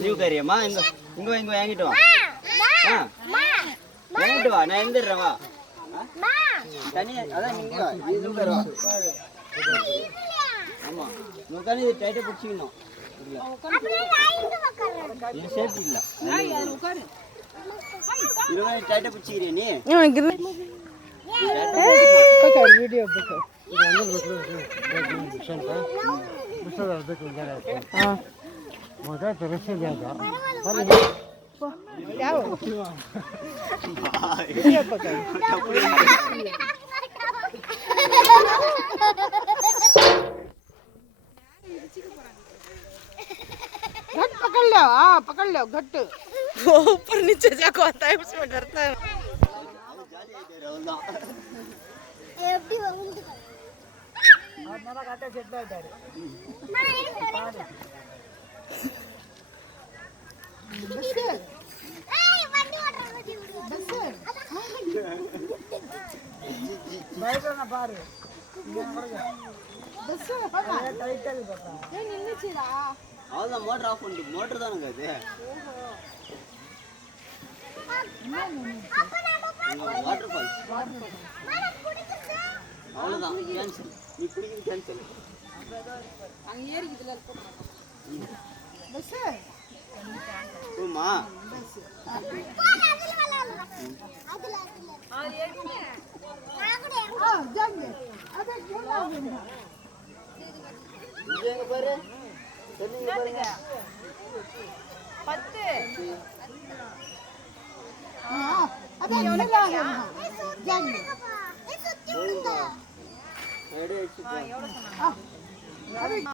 நீ கறியம்மா இங்க வாங்கிட்டு வா. வாங்கிட்டு வா, நான் எழுந்துடுறேன் வா. தனியா அதான் நீங்க வா, இது உட்காரு வா. ஆமா நீ தனி இது டைட்டா பிடிச்சிக்கணும். இது சேஃப்டி இல்ல. இருவா டைட்டா பிடிச்சிக்கிறியா நீ? पकड़ वीडियो पकड़ अंदर मिशन का मिशन दे के जा रहा है हां मजा तरह से जाएगा क्या हो वीडियो पकड़ घट पकड़ लो हां पकड़ लो घट वो ऊपर नीचे जाको आता है उसमें डरता है எப்படி வந்து நல்லா காட்ட செட் ஆயிட்டாரு பஸ் ஏய் வண்டி ஓடுறது பஸ் பைக்ல பாரு பஸ் டைட்டா இருக்கு பாப்பா ஏய் நின்னுச்சுடா அவ்வளவுதான் மோட்டர் ஆஃப் பண்ணிட்டு மோட்டர் தானங்க அது வாட்டர் ஃபால்ஸ் அவ்வளவுதான் கேன்சல் நீ குடிக்கிறது கேன்சல் அங்க ஏறிக்குதுல பஸ் போமா பஸ் அதுல ஏறிங்க நான் கூட ஜாங்க அத கேளா இது எங்க பாரு சொல்லுங்க பாருங்க 10 அத எவ்வளவு ஜாங்க சுத்தி விடுங்க எவ்வளவு சொன்னாங்க